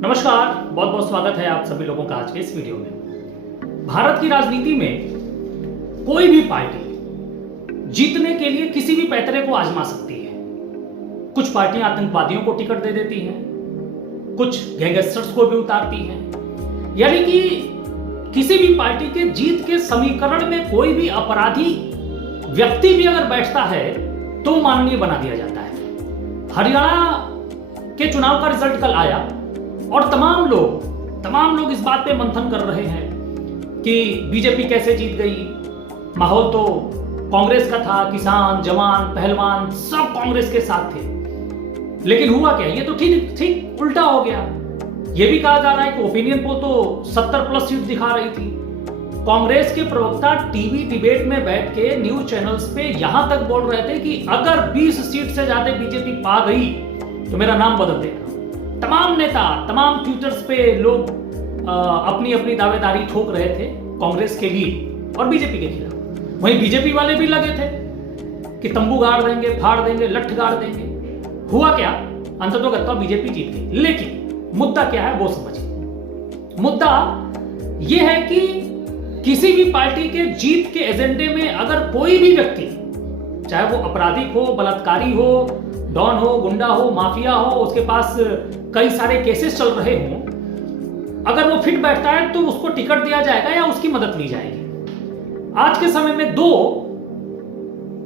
नमस्कार, बहुत बहुत स्वागत है आप सभी लोगों का आज के इस वीडियो में। भारत की राजनीति में कोई भी पार्टी जीतने के लिए किसी भी पैतरे को आजमा सकती है। कुछ पार्टियां आतंकवादियों को टिकट दे देती हैं, कुछ गैंगस्टर्स को भी उतारती हैं। यानी कि किसी भी पार्टी के जीत के समीकरण में कोई भी अपराधी व्यक्ति भी अगर बैठता है तो माननीय बना दिया जाता है। हरियाणा के चुनाव का रिजल्ट कल आया और तमाम लोग इस बात पे मंथन कर रहे हैं कि बीजेपी कैसे जीत गई। माहौल तो कांग्रेस का था, किसान, जवान, पहलवान सब कांग्रेस के साथ थे। लेकिन हुआ क्या, ये तो ठीक उल्टा हो गया। ये भी कहा जा रहा है कि ओपिनियन पोल तो 70+ सीट दिखा रही थी। कांग्रेस के प्रवक्ता टीवी डिबेट में बैठ के न्यूज चैनल्स पे यहां तक बोल रहे थे कि अगर 20 सीट से ज्यादा बीजेपी पा गई तो मेरा नाम बदल देगा। तमाम नेता, तमाम ट्विटर्स पे लोग अपनी अपनी दावेदारी ठोक रहे थे कांग्रेस के लिए और बीजेपी के खिलाफ। वहीं बीजेपी वाले भी लगे थे कि तंबू गाड़ देंगे, फाड़ देंगे, लठ गाड़ देंगे। हुआ क्या, अंततोगत्वा बीजेपी जीत गई। लेकिन मुद्दा क्या है वो समझिए। मुद्दा यह है कि किसी भी पार्टी के जीत के एजेंडे में अगर कोई भी व्यक्ति, चाहे वो आपराधिक हो, बलात्कारी हो, डॉन हो, गुंडा हो, माफिया हो, उसके पास कई सारे केसेस चल रहे हों, अगर वो फिट बैठता है तो उसको टिकट दिया जाएगा या उसकी मदद ली जाएगी। आज के समय में दो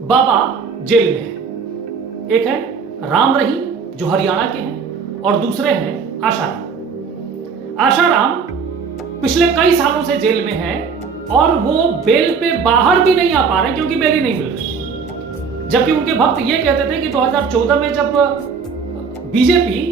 बाबा जेल में हैं। एक है राम रहीम जो हरियाणा के हैं और दूसरे हैं आशाराम। आशाराम पिछले कई सालों से जेल में है और वो बेल पे बाहर भी नहीं आ पा रहे क्योंकि बेल ही नहीं मिल रही। जबकि उनके भक्त ये कहते थे कि 2014 में जब बीजेपी,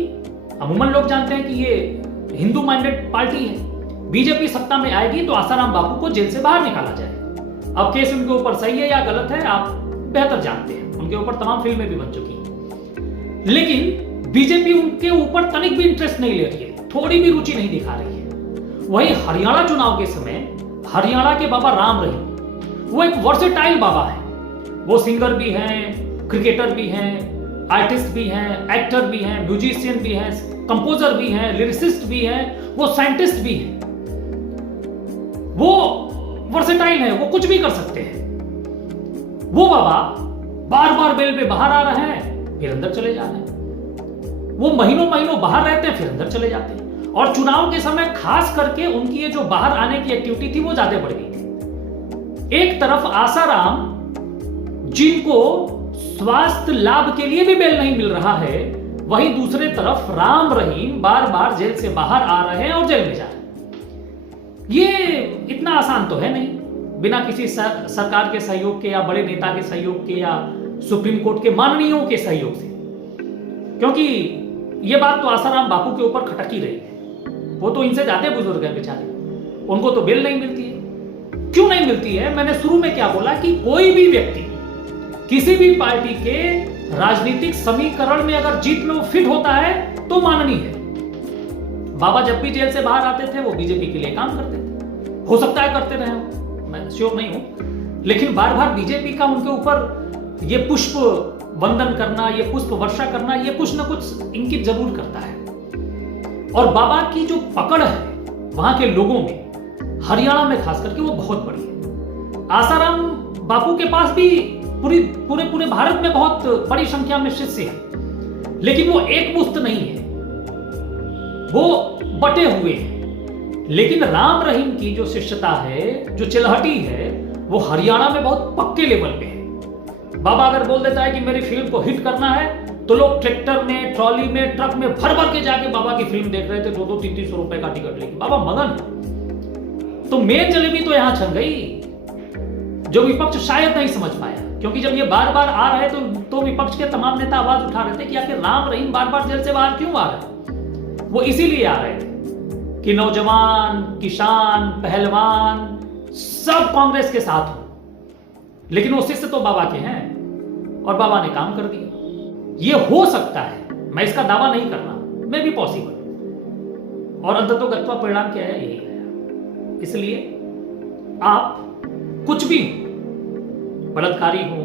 अमूमन लोग जानते हैं कि ये हिंदू माइंडेड पार्टी है, बीजेपी सत्ता में आएगी तो आसाराम बापू को जेल से बाहर निकाला जाएगा। अब केस उनके ऊपर सही है या गलत है आप बेहतर जानते हैं, उनके ऊपर तमाम फिल्में भी बन चुकी हैं। लेकिन बीजेपी उनके ऊपर तनिक भी इंटरेस्ट नहीं ले रही है, थोड़ी भी रुचि नहीं दिखा रही है। वहीं हरियाणा चुनाव के समय हरियाणा के बाबा राम रहीम, वो एक वर्सेटाइल बाबा है। वो सिंगर भी हैं, क्रिकेटर भी हैं, आर्टिस्ट भी हैं, एक्टर भी हैं, म्यूजिशियन भी हैं, कंपोजर भी हैं, लिरिसिस्ट भी हैं, वो साइंटिस्ट भी हैं। वो वर्सेटाइल है, वो कुछ भी कर सकते हैं। वो बाबा बार बार बेल पे बाहर आ रहे हैं, फिर अंदर चले जा रहे हैं। वो महीनों महीनों बाहर रहते हैं, फिर अंदर चले जाते हैं। और चुनाव के समय खास करके उनकी ये जो बाहर आने की एक्टिविटी थी वो ज्यादा बढ़ गई थी। एक तरफ आसाराम जिनको स्वास्थ्य लाभ के लिए भी बेल नहीं मिल रहा है, वहीं दूसरे तरफ राम रहीम बार बार जेल से बाहर आ रहे हैं और जेल में जा रहे हैं। ये इतना आसान तो है नहीं, बिना किसी सरकार के सहयोग के या बड़े नेता के सहयोग के या सुप्रीम कोर्ट के माननीयों के सहयोग से। क्योंकि ये बात तो आसाराम बापू के ऊपर खटक ही रही है। वो तो इनसे ज्यादा बुजुर्ग है बेचारे, उनको तो बेल नहीं मिलती है। क्यों नहीं मिलती है, मैंने शुरू में क्या बोला कि कोई भी व्यक्ति किसी भी पार्टी के राजनीतिक समीकरण में अगर जीत में वो फिट होता है तो माननीय है। बाबा जब भी जेल से बाहर आते थे वो बीजेपी के लिए काम करते थे। हो सकता है करते रहे, मैं श्योर नहीं हूं, लेकिन बार बार बीजेपी का उनके ऊपर ये पुष्प वंदन करना, ये पुष्प वर्षा करना, ये कुछ ना कुछ इंगित जरूर करता है। और बाबा की जो पकड़ है वहां के लोगों में, हरियाणा में खास करके, वो बहुत बड़ी है। आसाराम बापू के पास भी पूरे भारत में बहुत बड़ी संख्या में शिष्य हैं, लेकिन वो एक मुश्त नहीं है, वो बटे हुए हैं। लेकिन राम रहीम की जो शिष्यता है, जो चिल्हटी है, वो हरियाणा में बहुत पक्के लेवल पे है। बाबा अगर बोल देता है कि मेरी फिल्म को हिट करना है तो लोग ट्रैक्टर में, ट्रॉली में, ट्रक में भर भर के जाके बाबा की फिल्म देख रहे थे, 200-300 रुपए का टिकट लेके। बाबा मगन। तो मेन जलेबी तो यहां छन गई, जो विपक्ष शायद नहीं समझ पाया। क्योंकि जब ये बार बार आ रहे तो विपक्ष के तमाम नेता आवाज उठा रहे थे कि आखिर राम रहीम बार बार जेल से बाहर क्यों आ रहे। वो इसीलिए आ रहे थे कि नौजवान, किसान, पहलवान सब कांग्रेस के साथ हो। लेकिन वो शिष्य तो बाबा के हैं और बाबा ने काम कर दिया। ये हो सकता है, मैं इसका दावा नहीं कर रहा, मे भी पॉसिबल। और अंततोगत्वा परिणाम क्या है, यही है। इसलिए आप कुछ भी, बलात्कारी हो,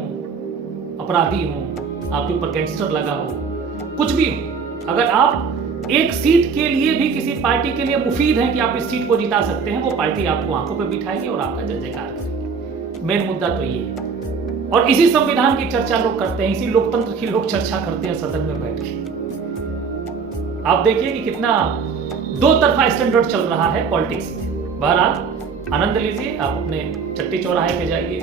अपराधी हो, आपके ऊपर गैंगस्टर लगा हो, कुछ भी हो, अगर आप एक सीट के लिए भी किसी पार्टी के लिए मुफीद है कि आप इस सीट को जिता सकते हैं, वो पार्टी आपको आंखों पे बिठाएगी और आपका जय जयकार करेगी। मेन मुद्दा तो ये है। और इसी संविधान की चर्चा लोग करते हैं, इसी लोकतंत्र की लोग चर्चा करते हैं सदन में बैठ के। आप देखिए कि कितना दो तरफा स्टैंडर्ड चल रहा है पॉलिटिक्स में। बहरहाल आनंद लीजिए, आप अपने चट्टी चौराहे पे जाइए,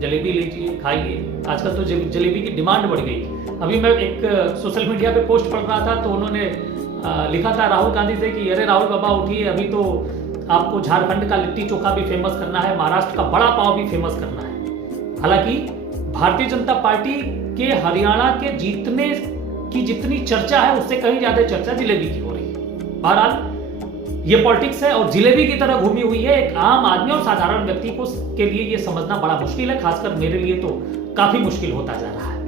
जलेबी लीजिए, खाइए। आजकल तो जलेबी की डिमांड बढ़ गई। अभी मैं एक सोशल मीडिया पे पोस्ट पढ़ रहा था, तो उन्होंने लिखा था राहुल गांधी से कि अरे राहुल बाबा उठिए, अभी तो आपको झारखंड का लिट्टी चोखा भी फेमस करना है, महाराष्ट्र का बड़ा पाव भी फेमस करना है। हालांकि भारतीय जनता पार्टी के हरियाणा के जीतने की जितनी चर्चा है, उससे कहीं ज्यादा चर्चा जिलेबी की हो रही है। बहरहाल ये पॉलिटिक्स है और जिलेबी की तरह घूमी हुई है। एक आम आदमी और साधारण व्यक्ति को के लिए ये समझना बड़ा मुश्किल है, खासकर मेरे लिए तो काफी मुश्किल होता जा रहा है।